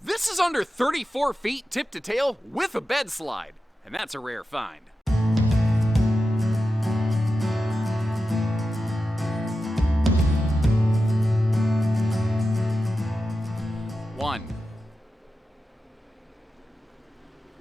This is under 34 feet tip to tail with a bed slide, and that's a rare find. One.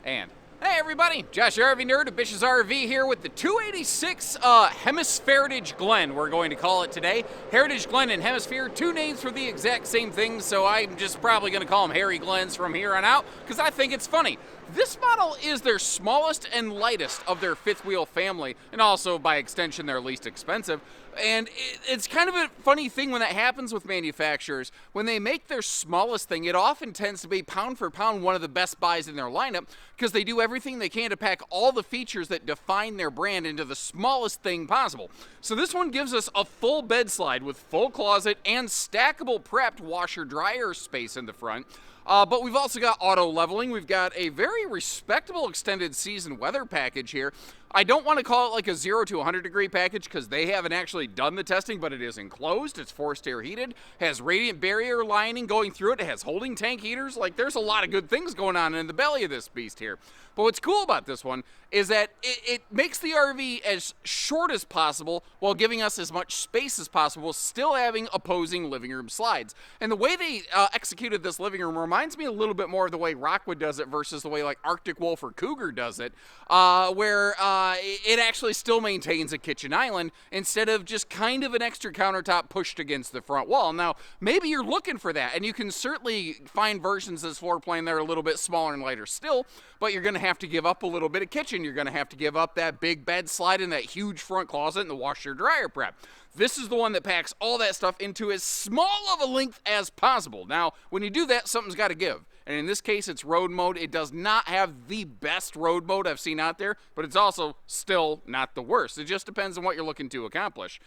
And hey everybody, Josh the RV Nerd of Bish's RV here with the 286 Hemisphere Glen, we're going to call it today. Heritage Glen and Hemisphere, two names for the exact same thing, so I'm just probably going to call them Harry Glens from here on out, because I think it's funny. This model is their smallest and lightest of their fifth wheel family, and also by extension their least expensive. And it's kind of a funny thing when that happens with manufacturers. When they make their smallest thing, it often tends to be pound for pound one of the best buys in their lineup, because they do everything they can to pack all the features that define their brand into the smallest thing possible. So this one gives us a full bed slide with full closet and stackable prepped washer dryer space in the front. But we've also got auto leveling. We've got a very respectable extended season weather package here. I don't want to call it like a 0 to 100 degree package because they haven't actually done the testing, but it is enclosed. It's forced air heated, has radiant barrier lining going through it. It has holding tank heaters. Like, there's a lot of good things going on in the belly of this beast here. But what's cool about this one is that it makes the RV as short as possible while giving us as much space as possible, still having opposing living room slides. And the way they executed this living room reminds me a little bit more of the way Rockwood does it versus the way like Arctic Wolf or Cougar does it, where it actually still maintains a kitchen island instead of just kind of an extra countertop pushed against the front wall. Now, maybe you're looking for that, and you can certainly find versions of this floor plan that are a little bit smaller and lighter still, but you're going to have to give up a little bit of kitchen. You're going to have to give up that big bed slide and that huge front closet and the washer dryer prep. This is the one that packs all that stuff into as small of a length as possible. Now, when you do that, something's got to give. And in this case, it's road mode. It does not have the best road mode I've seen out there, but it's also still not the worst. It just depends on what you're looking to accomplish.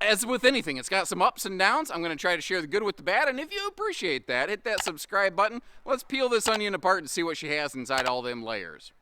As with anything, it's got some ups and downs. I'm going to try to share the good with the bad, and if you appreciate that, hit that subscribe button. Let's peel this onion apart and see what she has inside all them layers.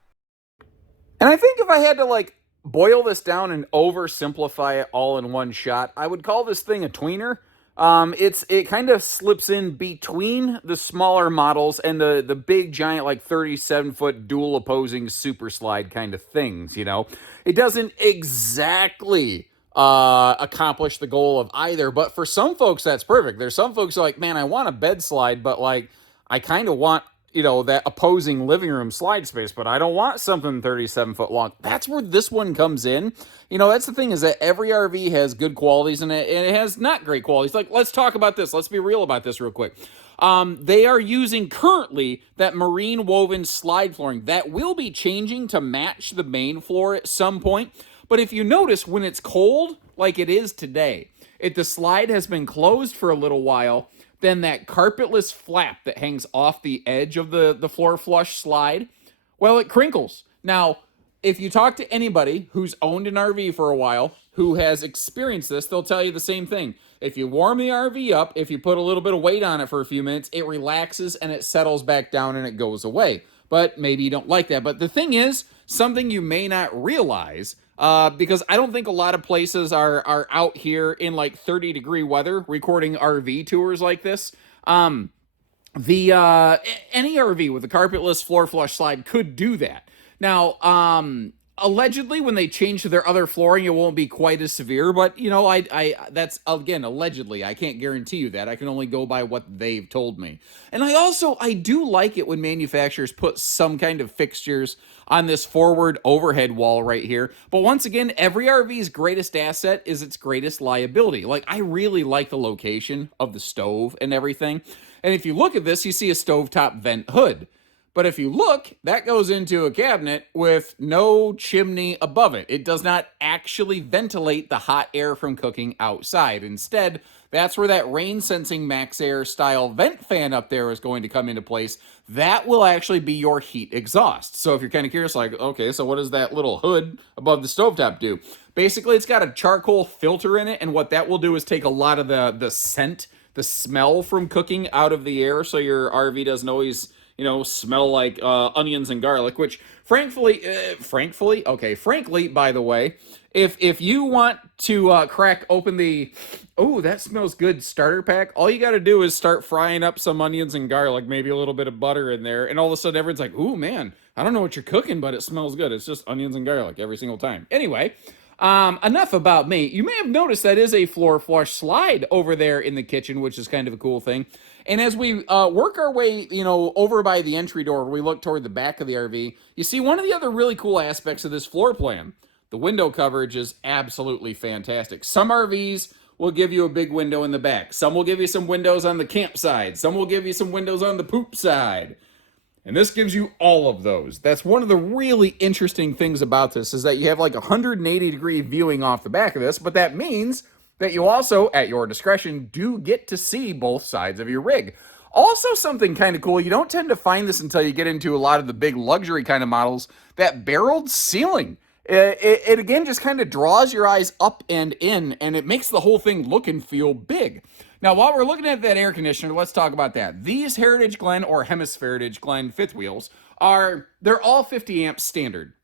And I think if I had to, like, boil this down and oversimplify it all in one shot, I would call this thing a tweener. It kind of slips in between the smaller models and the big giant like 37-foot dual opposing super slide kind of things, you know. It doesn't exactly accomplish the goal of either, but for some folks that's perfect. There's some folks who are like, man, I want a bed slide, but like I kind of want, you know, that opposing living room slide space, but I don't want something 37 foot long. That's where this one comes in. You know, that's the thing, is that every RV has good qualities in it, and it has not great qualities. Like, let's talk about this. Let's be real about this real quick. They are using currently that marine woven slide flooring that will be changing to match the main floor at some point. But if you notice, when it's cold, like it is today, if the slide has been closed for a little while, then that carpetless flap that hangs off the edge of the floor flush slide, well, it crinkles. Now, if you talk to anybody who's owned an RV for a while, who has experienced this, they'll tell you the same thing. If you warm the RV up, if you put a little bit of weight on it for a few minutes, it relaxes and it settles back down and it goes away. But maybe you don't like that. But the thing is, something you may not realize, because I don't think a lot of places are out here in like 30-degree weather recording RV tours like this. Any RV with a carpetless floor flush slide could do that. Now, allegedly, when they change to their other flooring, it won't be quite as severe, but, you know, that's, again, allegedly. I can't guarantee you that. I can only go by what they've told me. And I do like it when manufacturers put some kind of fixtures on this forward overhead wall right here. But once again, every RV's greatest asset is its greatest liability. Like, I really like the location of the stove and everything. And if you look at this, you see a stovetop vent hood. But if you look, that goes into a cabinet with no chimney above it. It does not actually ventilate the hot air from cooking outside. Instead, that's where that rain-sensing MaxxAir style vent fan up there is going to come into place. That will actually be your heat exhaust. So if you're kind of curious, like, okay, so what does that little hood above the stovetop do? Basically, it's got a charcoal filter in it, and what that will do is take a lot of the scent, the smell from cooking out of the air, so your RV doesn't always, smell like onions and garlic, which frankly, by the way, if you want to crack open the, oh, that smells good starter pack, all you got to do is start frying up some onions and garlic, maybe a little bit of butter in there, and all of a sudden everyone's like, ooh, man, I don't know what you're cooking, but it smells good. It's just onions and garlic every single time. Anyway, enough about me. You may have noticed that is a floor flush slide over there in the kitchen, which is kind of a cool thing. And as we work our way, over by the entry door, we look toward the back of the RV, you see one of the other really cool aspects of this floor plan. The window coverage is absolutely fantastic. Some RVs will give you a big window in the back. Some will give you some windows on the camp side. Some will give you some windows on the poop side. And this gives you all of those. That's one of the really interesting things about this, is that you have like 180-degree viewing off the back of this, but that means that you also, at your discretion, do get to see both sides of your rig. Also, something kind of cool, you don't tend to find this until you get into a lot of the big luxury kind of models, that barreled ceiling. It again just kind of draws your eyes up and in, and it makes the whole thing look and feel big. Now, while we're looking at that air conditioner, let's talk about that. These Heritage Glen or Heritage Glen fifth wheels they're all 50 amps standard.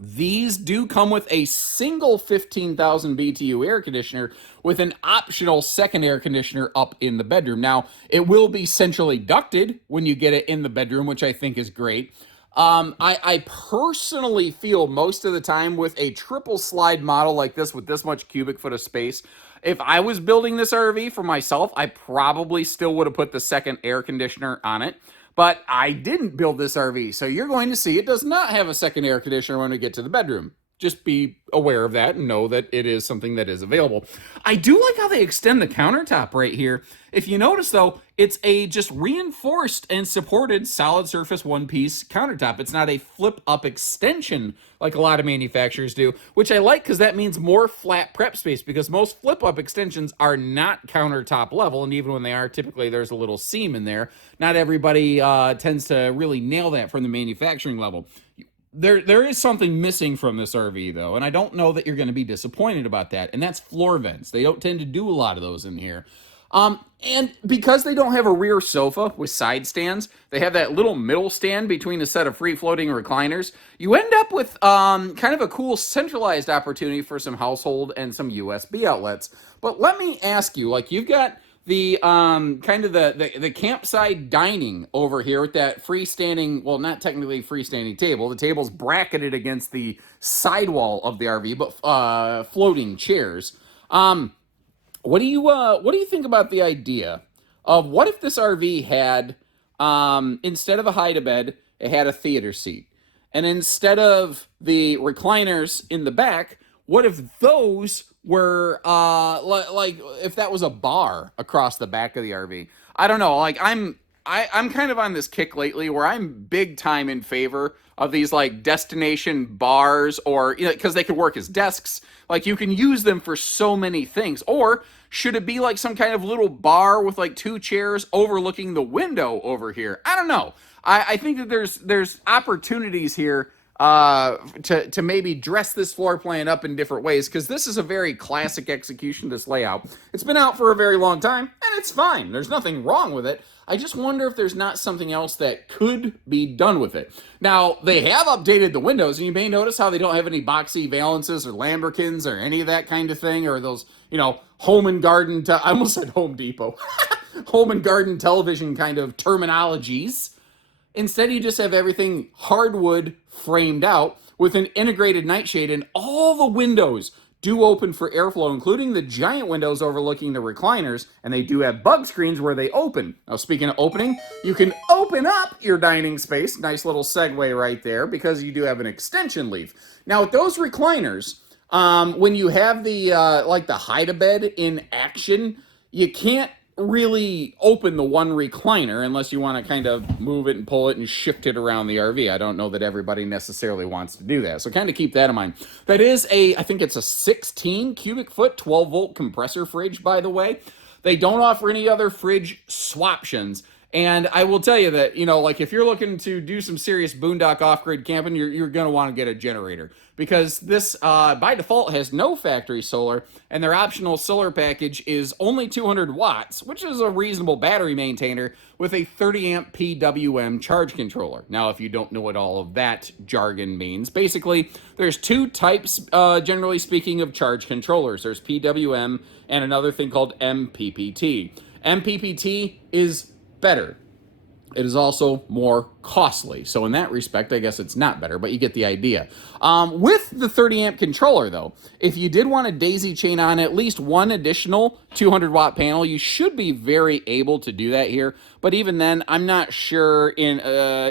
These do come with a single 15,000 BTU air conditioner with an optional second air conditioner up in the bedroom. Now, it will be centrally ducted when you get it in the bedroom, which I think is great. I personally feel most of the time with a triple slide model like this with this much cubic foot of space, if I was building this RV for myself, I probably still would have put the second air conditioner on it. But I didn't build this RV, so you're going to see it does not have a second air conditioner when we get to the bedroom. Just be aware of that and know that it is something that is available. I do like how they extend the countertop right here. If you notice, though, it's a just reinforced and supported solid surface one-piece countertop. It's not a flip-up extension like a lot of manufacturers do, which I like because that means more flat prep space, because most flip-up extensions are not countertop level, and even when they are, typically there's a little seam in there. Not everybody tends to really nail that from the manufacturing level. There is something missing from this RV, though, and I don't know that you're going to be disappointed about that, and that's floor vents. They don't tend to do a lot of those in here. And because they don't have a rear sofa with side stands, they have that little middle stand between a set of free-floating recliners. You end up with kind of a cool centralized opportunity for some household and some USB outlets. But let me ask you, like, you've got the kind of the campsite dining over here with that freestanding, well, not technically freestanding table. The table's bracketed against the sidewall of the RV, but floating chairs. What do you think about the idea of what if this RV had instead of a hide-a-bed, it had a theater seat, and instead of the recliners in the back, what if those were like if that was a bar across the back of the RV? I don't know. Like I'm kind of on this kick lately where I'm big time in favor of these like destination bars, or because they could work as desks. Like you can use them for so many things. Or should it be like some kind of little bar with like two chairs overlooking the window over here? I don't know. I think that there's opportunities here to maybe dress this floor plan up in different ways, because this is a very classic execution of this layout. It's been out for a very long time, and it's fine. There's nothing wrong with it. I just wonder if there's not something else that could be done with it. Now, they have updated the windows, and you may notice how they don't have any boxy valances or lambrequins or any of that kind of thing, or those, home and garden, I almost said Home Depot, home and garden television kind of terminologies. Instead, you just have everything hardwood framed out with an integrated nightshade, and all the windows do open for airflow, including the giant windows overlooking the recliners, and they do have bug screens where they open. Now, speaking of opening, you can open up your dining space. Nice little segue right there, because you do have an extension leaf. Now, with those recliners, when you have the the hide-a-bed in action, you can't really open the one recliner unless you want to kind of move it and pull it and shift it around the RV. I don't know that everybody necessarily wants to do that, so kind of keep that in mind. That is I think it's a 16 cubic foot 12 volt compressor fridge, by the way. They don't offer any other fridge swaptions, And I will tell you that, like if you're looking to do some serious boondock off-grid camping, you're going to want to get a generator, because this by default has no factory solar, and their optional solar package is only 200 watts, which is a reasonable battery maintainer with a 30 amp PWM charge controller. Now, if you don't know what all of that jargon means, basically there's two types, generally speaking, of charge controllers. There's PWM and another thing called MPPT. MPPT is better. It is also more costly. So in that respect, I guess it's not better, but you get the idea. With the 30 amp controller though, if you did want to daisy chain on at least one additional 200 watt panel, you should be very able to do that here. But even then, I'm not sure in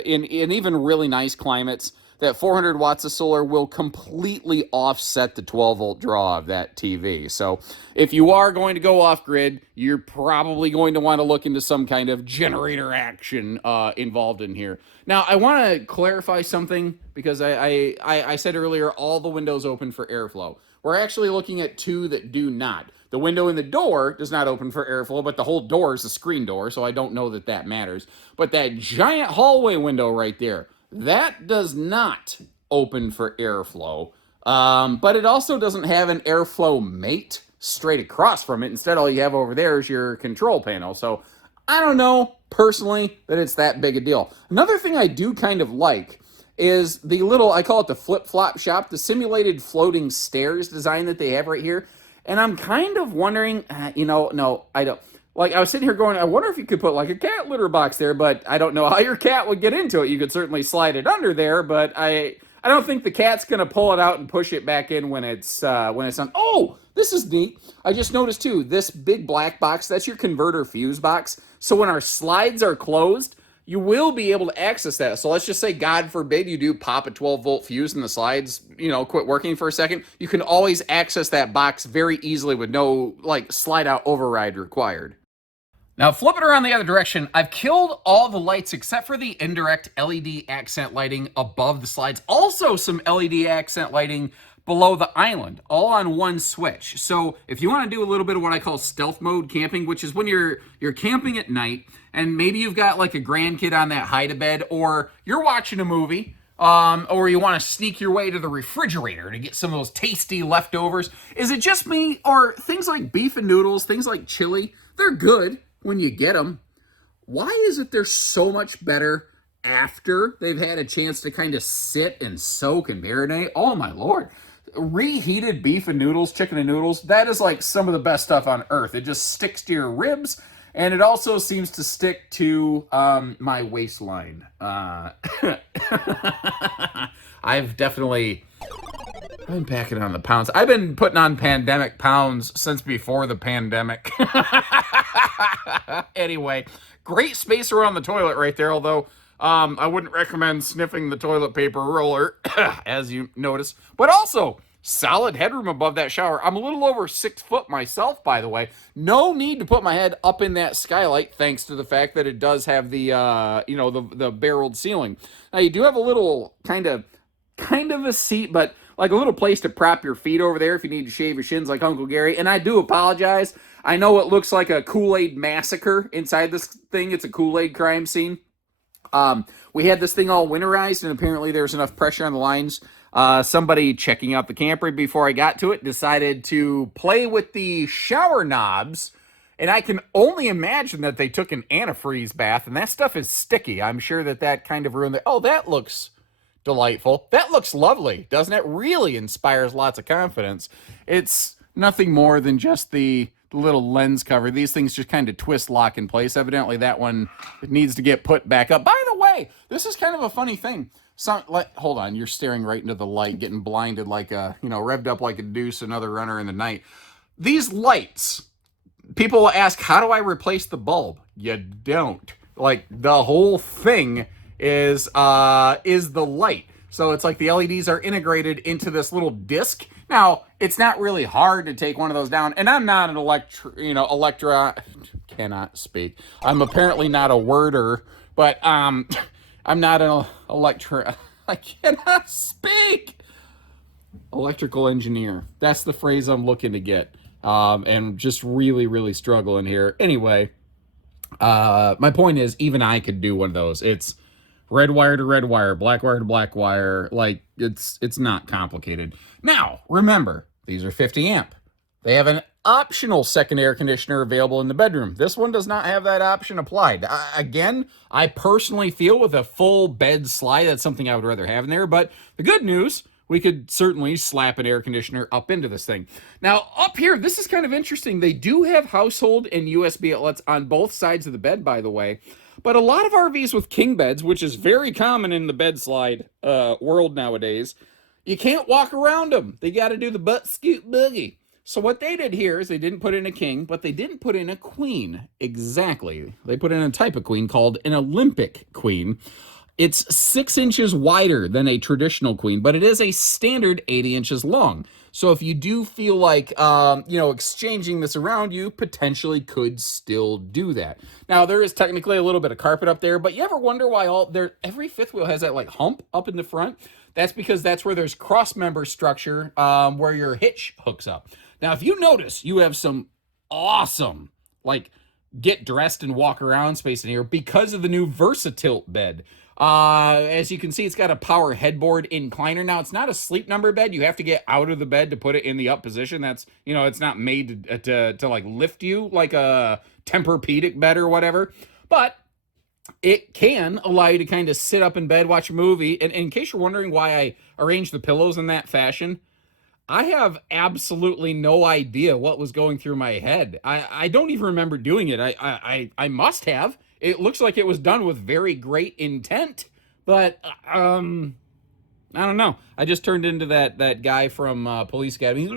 even really nice climates that 400 watts of solar will completely offset the 12 volt draw of that TV. So if you are going to go off grid, you're probably going to want to look into some kind of generator action involved in here. Now, I want to clarify something, because I said earlier all the windows open for airflow. We're actually looking at two that do not. The window in the door does not open for airflow, but the whole door is a screen door, so I don't know that that matters. But that giant hallway window right there, that does not open for airflow, but it also doesn't have an airflow mate straight across from it. Instead, all you have over there is your control panel. So I don't know, personally, that it's that big a deal. Another thing I do kind of like is the little, I call it the flip-flop shop, the simulated floating stairs design that they have right here. And I'm kind of wondering, no, I don't. Like, I was sitting here going, I wonder if you could put like a cat litter box there, but I don't know how your cat would get into it. You could certainly slide it under there, but I don't think the cat's gonna pull it out and push it back in when it's on. Oh, this is neat. I just noticed too, this big black box, that's your converter fuse box. So when our slides are closed, you will be able to access that. So let's just say, God forbid, you do pop a 12 volt fuse and the slides, quit working for a second. You can always access that box very easily with no slide out override required. Now, flip it around the other direction, I've killed all the lights except for the indirect LED accent lighting above the slides. Also some LED accent lighting below the island, all on one switch. So if you want to do a little bit of what I call stealth mode camping, which is when you're camping at night, and maybe you've got like a grandkid on that hide-a-bed, or you're watching a movie, or you want to sneak your way to the refrigerator to get some of those tasty leftovers. Is it just me, or things like beef and noodles, things like chili, they're good when you get them. Why is it they're so much better after they've had a chance to kind of sit and soak and marinate? Oh my Lord. Reheated beef and noodles, chicken and noodles, that is like some of the best stuff on earth. It just sticks to your ribs, and it also seems to stick to my waistline. I've been packing on the pounds. I've been putting on pandemic pounds since before the pandemic. Anyway, great space around the toilet right there, although I wouldn't recommend sniffing the toilet paper roller, as you notice. But also, solid headroom above that shower. I'm a little over 6 foot myself, by the way. No need to put my head up in that skylight, thanks to the fact that it does have the, the barreled ceiling. Now, you do have a little kind of a seat, but like a little place to prop your feet over there if you need to shave your shins like Uncle Gary. And I do apologize. I know it looks like a Kool-Aid massacre inside this thing. It's a Kool-Aid crime scene. We had this thing all winterized, and apparently there's enough pressure on the lines. Somebody checking out the camper before I got to it decided to play with the shower knobs, and I can only imagine that they took an antifreeze bath, and that stuff is sticky. I'm sure that kind of ruined it. Oh, that looks delightful. That looks lovely, doesn't it? Really inspires lots of confidence. It's nothing more than just the little lens cover. These things just kind of twist lock in place. Evidently that one needs to get put back up. By the way, this is kind of a funny thing. Hold on, you're staring right into the light, getting blinded like revved up like a deuce, another runner in the night. These lights, people will ask, how do I replace the bulb? You don't. Like, the whole thing is the light. So it's like the LEDs are integrated into this little disc. Now, it's not really hard to take one of those down, and I'm not an cannot speak. I'm apparently not a worder, but I'm not an I cannot speak. Electrical engineer. That's the phrase I'm looking to get. And just really, really struggling here. Anyway, My point is, even I could do one of those. It's red wire to red wire, black wire to black wire. Like it's not complicated. Now, remember, these are 50 amp. They have an optional second air conditioner available in the bedroom. This one does not have that option applied. Again, I personally feel with a full bed slide, that's something I would rather have in there. But the good news, we could certainly slap an air conditioner up into this thing. Now, up here, this is kind of interesting. They do have household and USB outlets on both sides of the bed, by the way. But a lot of RVs with king beds, which is very common in the bed slide world nowadays, you can't walk around them. They got to do the butt scoot boogie. So what they did here is they didn't put in a king, but they didn't put in a queen. Exactly. They put in a type of queen called an Olympic queen. It's 6 inches wider than a traditional queen, but it is a standard 80 inches long. So if you do feel like, exchanging this around, you potentially could still do that. Now, there is technically a little bit of carpet up there, but you ever wonder why every fifth wheel has that like hump up in the front? That's because that's where there's cross member structure where your hitch hooks up. Now, if you notice, you have some awesome, like, get dressed and walk around space in here because of the new VersaTilt bed. As you can see, it's got a power headboard incliner. Now, it's not a sleep number bed. You have to get out of the bed to put it in the up position. That's, it's not made to like lift you like a Tempur-Pedic bed or whatever. But it can allow you to kind of sit up in bed, watch a movie. And in case you're wondering why I arranged the pillows in that fashion, I have absolutely no idea what was going through my head. I don't even remember doing it. I must have. It looks like it was done with very great intent, but I don't know. I just turned into that guy from Police Academy.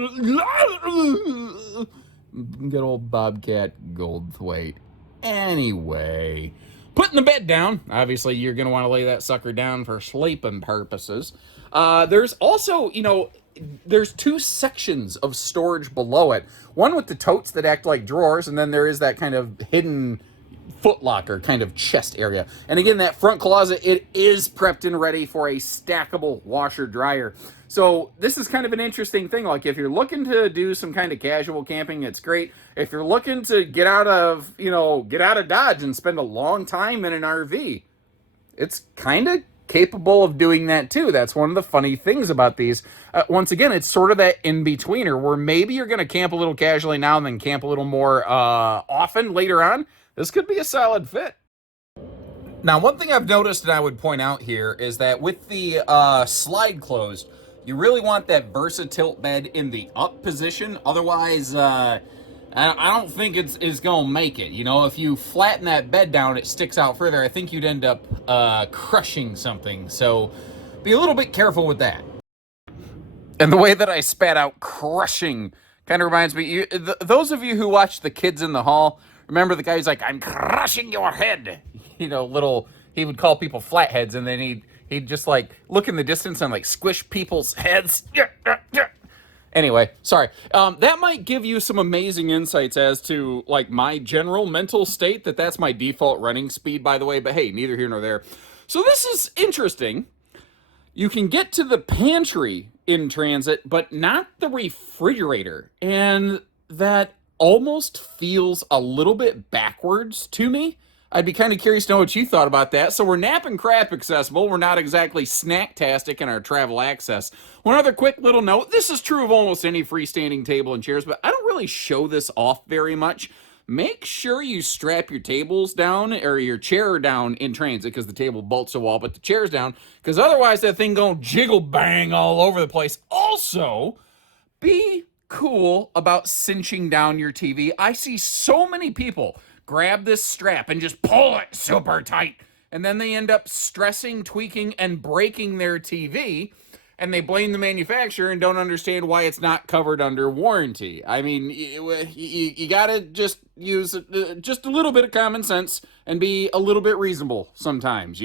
Good old Bobcat Goldthwait. Anyway, putting the bed down. Obviously, you're going to want to lay that sucker down for sleeping purposes. There's also, there's 2 sections of storage below it. One with the totes that act like drawers, and then there is that kind of hidden footlocker kind of chest area. And again, that front closet, it is prepped and ready for a stackable washer dryer. So this is kind of an interesting thing. Like if you're looking to do some kind of casual camping, it's great. If you're looking to get out of Dodge and spend a long time in an RV, it's kind of capable of doing that too. That's one of the funny things about these. Once again, it's sort of that in-betweener where maybe you're going to camp a little casually now and then camp a little more often later on. This could be a solid fit. Now, one thing I've noticed and I would point out here is that with the slide closed, you really want that VersaTilt bed in the up position. Otherwise, I don't think it's going to make it. If you flatten that bed down, it sticks out further. I think you'd end up crushing something. So be a little bit careful with that. And the way that I spat out crushing kind of reminds me, those of you who watch The Kids in the Hall, remember the guy who's like, I'm crushing your head. He would call people flatheads, and then he'd just like look in the distance and like squish people's heads. Anyway, sorry. That might give you some amazing insights as to like my general mental state. That's my default running speed, by the way. But hey, neither here nor there. So this is interesting. You can get to the pantry in transit, but not the refrigerator. And that almost feels a little bit backwards to me. I'd be kind of curious to know what you thought about that. So we're nap and crap accessible. We're not exactly snacktastic in our travel access. One other quick little note. This is true of almost any freestanding table and chairs, but I don't really show this off very much. Make sure you strap your tables down or your chair down in transit because the table bolts a wall, but the chair's down because otherwise that thing gonna jiggle bang all over the place. Also, be cool about cinching down your TV. I see so many people grab this strap and just pull it super tight, and then they end up stressing, tweaking, and breaking their TV, and they blame the manufacturer and don't understand why it's not covered under warranty. I mean, you gotta just use just a little bit of common sense and be a little bit reasonable sometimes,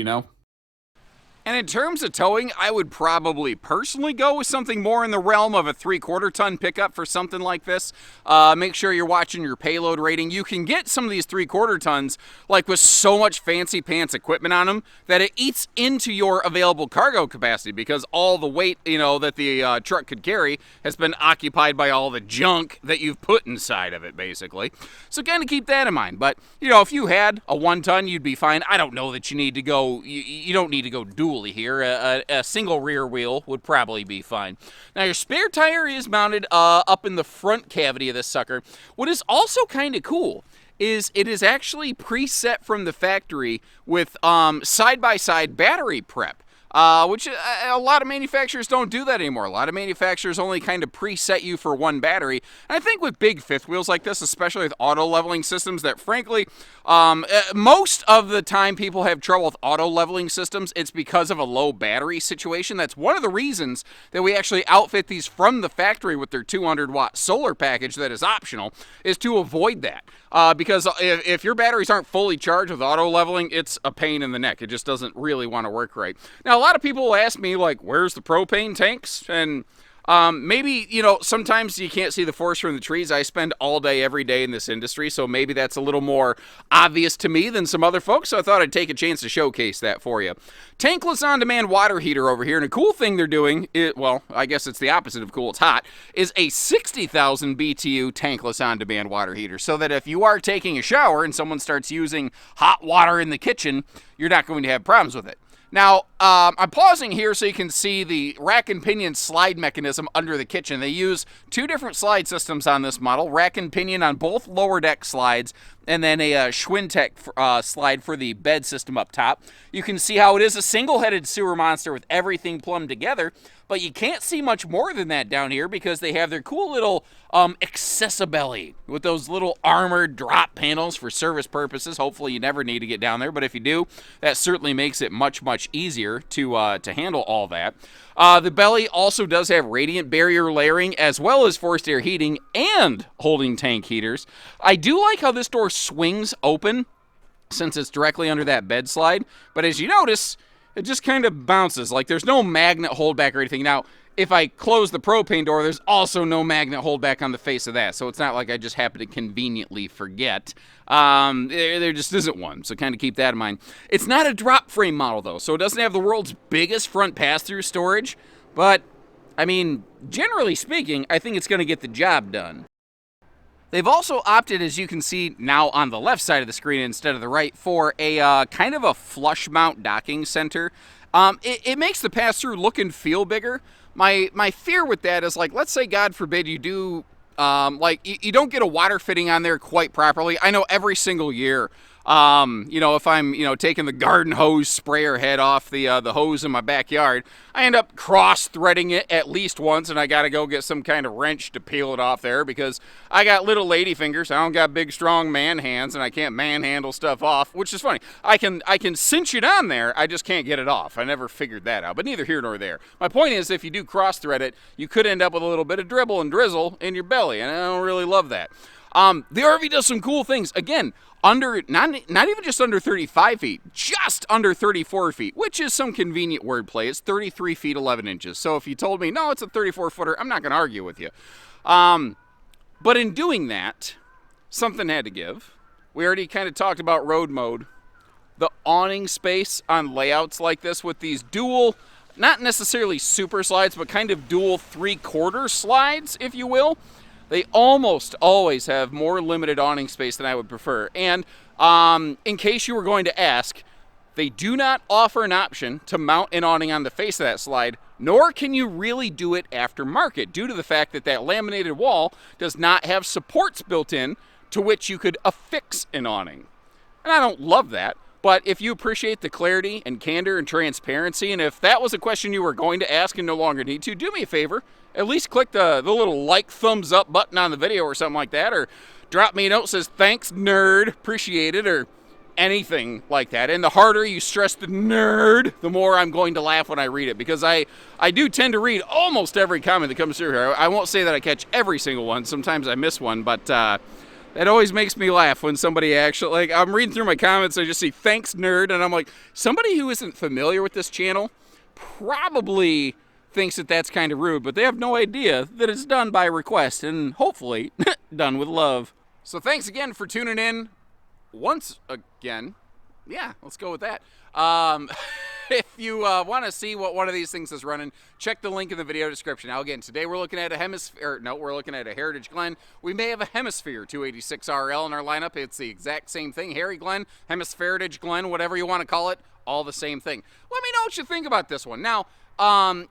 And in terms of towing, I would probably personally go with something more in the realm of a 3/4 ton pickup for something like this. Make sure you're watching your payload rating. You can get some of these 3/4 tons like with so much fancy pants equipment on them that it eats into your available cargo capacity because all the weight, that the truck could carry has been occupied by all the junk that you've put inside of it, basically. So kind of keep that in mind. But, if you had a 1 ton, you'd be fine. I don't know that you need to go, you don't need to go dual here. A single rear wheel would probably be fine. Now your spare tire is mounted up in the front cavity of this sucker. What is also kind of cool is it is actually preset from the factory with side-by-side battery prep. Which a lot of manufacturers don't do that anymore. A lot of manufacturers only kind of preset you for one battery. And I think with big fifth wheels like this, especially with auto leveling systems that frankly, most of the time people have trouble with auto leveling systems, it's because of a low battery situation. That's one of the reasons that we actually outfit these from the factory with their 200-watt solar package that is optional, is to avoid that. Because if your batteries aren't fully charged with auto leveling, it's a pain in the neck. It just doesn't really want to work right. Now, a lot of people will ask me, like, where's the propane tanks? And maybe, sometimes you can't see the forest from the trees. I spend all day, every day in this industry, so maybe that's a little more obvious to me than some other folks, so I thought I'd take a chance to showcase that for you. Tankless on-demand water heater over here, and a cool thing they're doing, well, I guess it's the opposite of cool, it's hot, is a 60,000 BTU tankless on-demand water heater, so that if you are taking a shower and someone starts using hot water in the kitchen, you're not going to have problems with it. Now, I'm pausing here so you can see the rack and pinion slide mechanism under the kitchen. They use 2 different slide systems on this model, rack and pinion on both lower deck slides, and then a Schwintek slide for the bed system up top. You can see how it is a single-headed sewer monster with everything plumbed together, but you can't see much more than that down here because they have their cool little accessibility with those little armored drop panels for service purposes. Hopefully you never need to get down there, but if you do, that certainly makes it much, much easier to handle all that. The belly also does have radiant barrier layering as well as forced air heating and holding tank heaters. I do like how this door swings open since it's directly under that bed slide, but as you notice, it just kind of bounces. Like there's no magnet holdback or anything. Now, if I close the propane door, there's also no magnet holdback on the face of that, so it's not like I just happen to conveniently forget. There just isn't one, so kind of keep that in mind. It's not a drop frame model, though, so it doesn't have the world's biggest front pass-through storage, but, I mean, generally speaking, I think it's going to get the job done. They've also opted, as you can see now on the left side of the screen instead of the right, for a kind of a flush mount docking center. It makes the pass-through look and feel bigger. My fear with that is, like, let's say, God forbid, you do, you don't get a water fitting on there quite properly. I know every single year, if I'm, taking the garden hose sprayer head off the hose in my backyard, I end up cross-threading it at least once, and I got to go get some kind of wrench to peel it off there because I got little lady fingers. I don't got big, strong man hands, and I can't manhandle stuff off, which is funny. I can cinch it on there. I just can't get it off. I never figured that out, but neither here nor there. My point is, if you do cross-thread it, you could end up with a little bit of dribble and drizzle in your belly, and I don't really love that. The RV does some cool things. Again, under not even just under 35 feet, just under 34 feet, which is some convenient wordplay. It's 33 feet 11 inches. So if you told me, no, it's a 34-footer, I'm not going to argue with you. But in doing that, something had to give. We already kind of talked about road mode. The awning space on layouts like this with these dual, not necessarily super slides, but kind of dual 3/4 slides, if you will. They almost always have more limited awning space than I would prefer. And in case you were going to ask, they do not offer an option to mount an awning on the face of that slide, nor can you really do it aftermarket due to the fact that that laminated wall does not have supports built in to which you could affix an awning. And I don't love that, but if you appreciate the clarity and candor and transparency, and if that was a question you were going to ask and no longer need to, do me a favor. At least click the little thumbs up button on the video or something like that, or drop me a note that says, thanks, nerd, appreciate it, or anything like that. And the harder you stress the nerd, the more I'm going to laugh when I read it, because I do tend to read almost every comment that comes through here. I won't say that I catch every single one. Sometimes I miss one, but That always makes me laugh when somebody actually, like, I'm reading through my comments, I just see thanks nerd, and I'm like, somebody who isn't familiar with this channel probably thinks that that's kind of rude, but they have no idea that it's done by request and hopefully done with love. So thanks again for tuning in once again. Yeah, let's go with that. If you want to see what one of these things is running, check the link in the video description. Now again, today we're looking at a we're looking at a Heritage Glen. We may have a Hemisphere 286RL in our lineup. It's the exact same thing. Harry Glen, Hemisphere Glen, whatever you want to call it, all the same thing. Let me know what you think about this one. Now,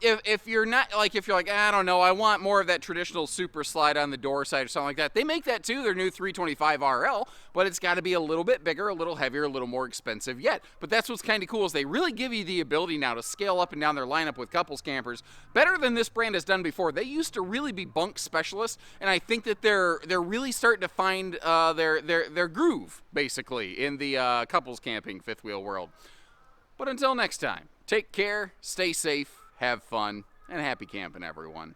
if you're not, like, if you're like, I don't know, I want more of that traditional super slide on the door side or something like that, they make that too, their new 325RL, but it's got to be a little bit bigger, a little heavier, a little more expensive yet. But that's what's kind of cool is they really give you the ability now to scale up and down their lineup with couples campers better than this brand has done before. They used to really be bunk specialists, and I think that they're really starting to find their groove, basically, in the couples camping fifth wheel world. But until next time, take care, stay safe, have fun, and happy camping, everyone.